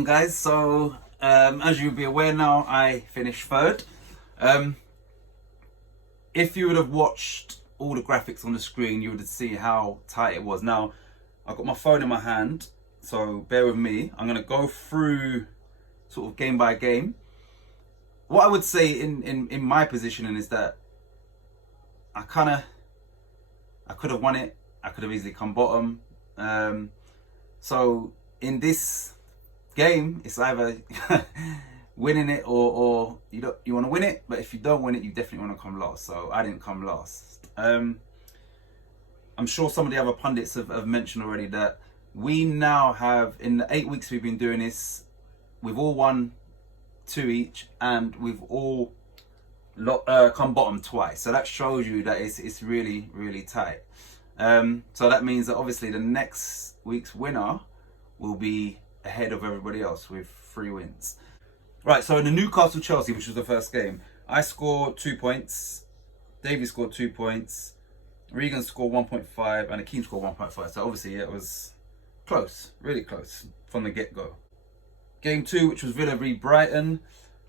on, guys? So as you'll be aware now, I finished third. If you would have watched all the graphics on the screen, you would see how tight it was. Now I've got my phone in my hand, so bear with me. I'm going to go through sort of game by game. What I would say in my positioning is that I could have won it. I could have easily come bottom. So in this game, it's either winning it or you want to win it. But if you don't win it, you definitely want to come last. So I didn't come last. I'm sure some of the other pundits have mentioned already that we now have, in the 8 weeks we've been doing this, we've all won 2 each, and we've all come bottom twice. So that shows you that it's really, really tight. So that means that obviously the next week's winner will be ahead of everybody else with 3 wins. Right, so in the Newcastle-Chelsea, which was the first game, I scored 2 points, Davey scored 2 points, Regan scored 1.5, and Akeem scored 1.5. So obviously it was close, really close from the get-go. Game 2, which was Villa v Brighton,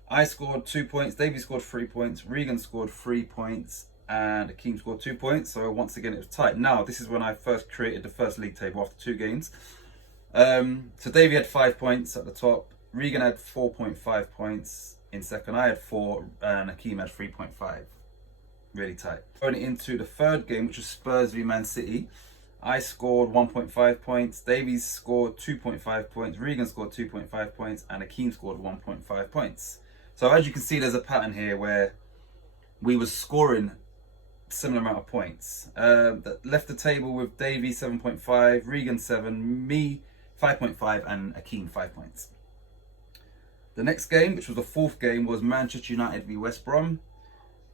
I scored 2 points, Davey scored 3 points, Regan scored 3 points, and Akeem scored 2 points. So once again, it was tight. Now, this is when I first created the first league table after 2 games. So Davey had 5 points at the top, Regan had 4.5 points in second, I had 4, and Akeem had 3.5. Really tight. Going into the third game, which was Spurs v Man City, I scored 1.5 points, Davies scored 2.5 points, Regan scored 2.5 points, and Akeem scored 1.5 points. So as you can see, there's a pattern here where we were scoring similar amount of points. That left the table with Davey 7.5, Regan 7, me 5.5, and Akeem 5 points. The next game, which was the fourth game, was Manchester United v West Brom.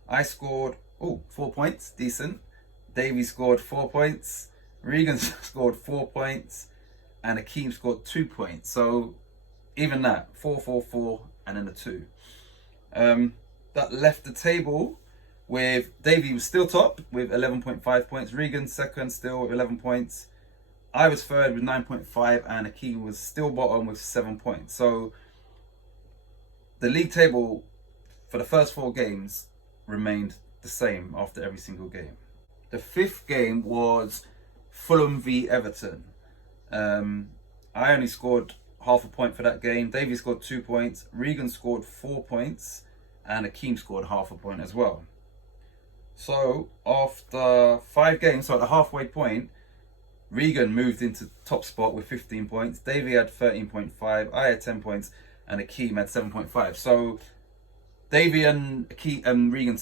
I scored 4 points, decent. Davey scored 4 points, Regan scored 4 points, and Akeem scored 2 points. So even that, 4, 4, 4, and then a 2. That left the table with Davey was still top with 11.5 points, Regan second still with 11 points, I was third with 9.5, and Akeem was still bottom with 7 points. So the league table for the first 4 games remained the same after every single game. The fifth game was Fulham v Everton. I only scored half a point for that game. Davey scored 2 points, Regan scored 4 points, and Akeem scored half a point as well. So after 5 games, so at the halfway point, Regan moved into top spot with 15 points, Davey had 13.5, I had 10 points, and Akeem had 7.5. So Davey and Akeem and Regan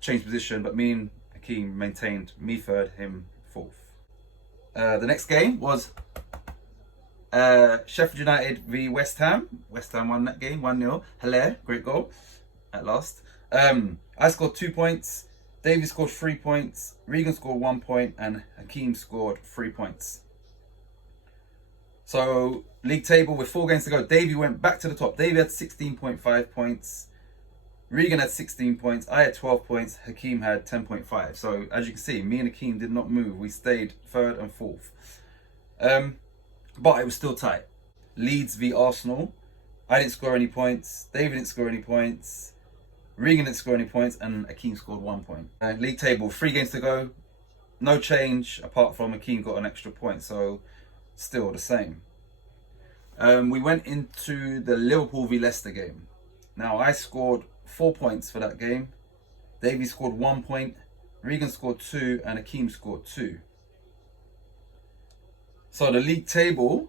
changed position, but me and Akeem maintained, me third, him fourth. The next game was Sheffield United v West Ham. West Ham won that game 1-0. Hilaire, great goal at last. I scored 2 points, Davey scored 3 points, Regan scored 1 point, and Akeem scored 3 points. So league table with 4 games to go, Davey went back to the top. Davey had 16.5 points, Regan had 16 points, I had 12 points, Akeem had 10.5. So as you can see, me and Akeem did not move. We stayed third and fourth. But it was still tight. Leeds v Arsenal, I didn't score any points, David didn't score any points, Regan didn't score any points, and Akeem scored 1 point. League table, 3 games to go, no change apart from Akeem got an extra point, so still the same. We went into the Liverpool v Leicester game. Now I scored 4 points for that game, Davey scored 1 point, Regan scored 2, and Akeem scored 2. So the league table,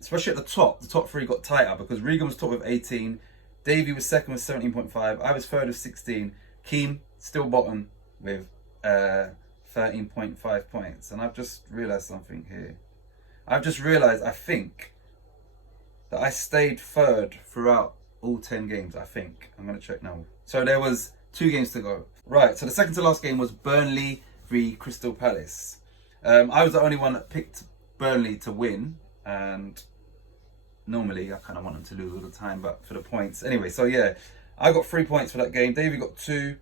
especially at the top 3 got tighter because Regan was top with 18, Davey was second with 17.5, I was third with 16, Akeem still bottom with 13.5 points. And I've just realised something here. I've just realised, I think, that I stayed third throughout all 10 games, I think. I'm going to check now. So there was 2 games to go. Right, so the second to last game was Burnley v Crystal Palace. I was the only one that picked Burnley to win, and normally I kind of want them to lose all the time, but for the points. Anyway, so yeah, I got 3 points for that game. Davey got 2,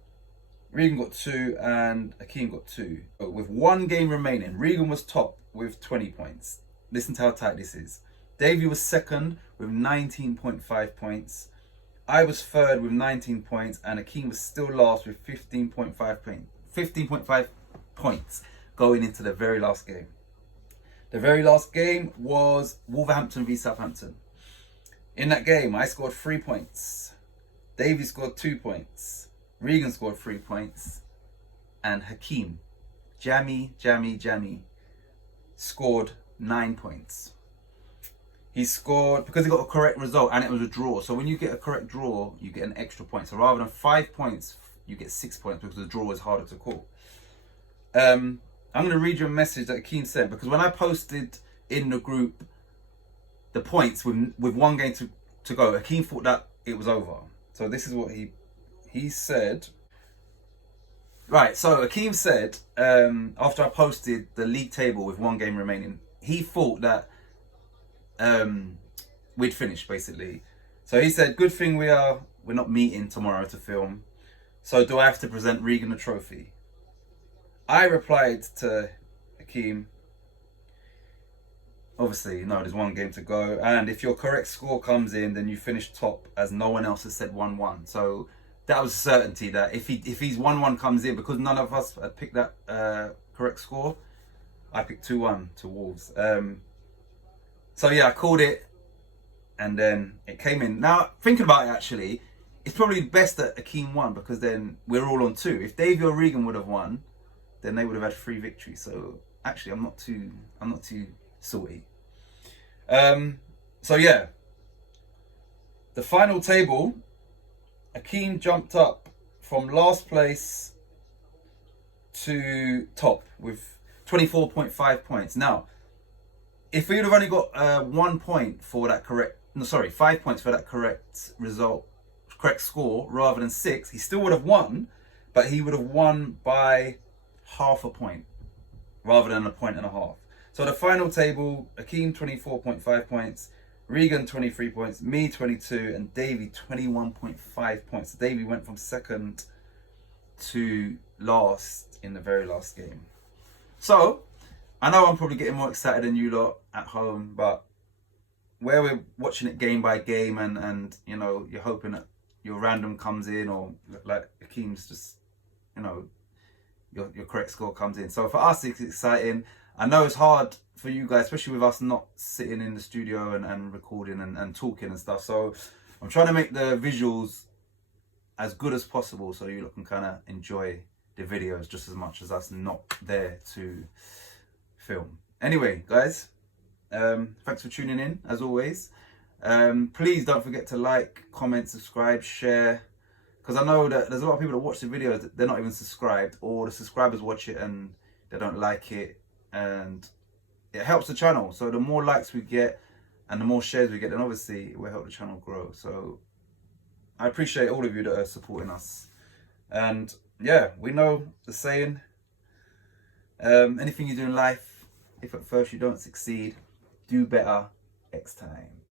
Regan got 2, and Akeem got 2. But with 1 game remaining, Regan was top with 20 points. Listen to how tight this is. Davey was second with 19.5 points. I was third with 19 points, and Akeem was still last with 15.5 points going into the very last game. The very last game was Wolverhampton v Southampton. In that game, I scored 3 points. Davey scored 2 points. Regan scored 3 points. And Hakeem, Jammy, scored 9 points. He scored, because he got a correct result and it was a draw. So when you get a correct draw, you get an extra point. So rather than 5 points, you get 6 points because the draw is harder to call. I'm going to read you a message that Akeem sent, because when I posted in the group the points with one game to go, Akeem thought that it was over. So this is what he said. Right, so Akeem said, after I posted the league table with one game remaining, he thought that we'd finished, basically. So he said, good thing we're not meeting tomorrow to film. So do I have to present Regan the trophy? I replied to Akeem, obviously, no, there's one game to go. And if your correct score comes in, then you finish top, as no one else has said 1-1. So that was a certainty that if his 1-1 comes in, because none of us had picked that correct score, I picked 2-1 to Wolves. So yeah, I called it, and then it came in. Now, thinking about it, actually, it's probably best that Akeem won, because then we're all on 2. If Davey or Regan would have won, then they would have had 3 victories. So actually, I'm not too salty. So yeah, the final table, Akeem jumped up from last place to top with 24.5 points. Now, if we would have only got 1 point for that 5 points for that correct result, correct score, rather than 6, he still would have won, but he would have won by half a point rather than a point and a half. So the final table, Akeem 24.5 points, Regan 23 points, me 22, and Davey 21.5 points. Davey went from second to last in the very last game. So I know I'm probably getting more excited than you lot at home, but where we're watching it game by game, and you know, you're hoping that your random comes in, or like Akeem's just, you know, your correct score comes in. So for us, it's exciting. I know it's hard for you guys, especially with us not sitting in the studio and recording and talking and stuff. So I'm trying to make the visuals as good as possible, so you lot can kind of enjoy the videos just as much as us not there to film. Anyway, guys, thanks for tuning in, as always. Please don't forget to like, comment, subscribe, share, because I know that there's a lot of people that watch the videos that they're not even subscribed, or the subscribers watch it and they don't like it, and it helps the channel. So the more likes we get and the more shares we get, then obviously it will help the channel grow. So I appreciate all of you that are supporting us. And yeah, we know the saying, anything you do in life, if at first you don't succeed, do better next time.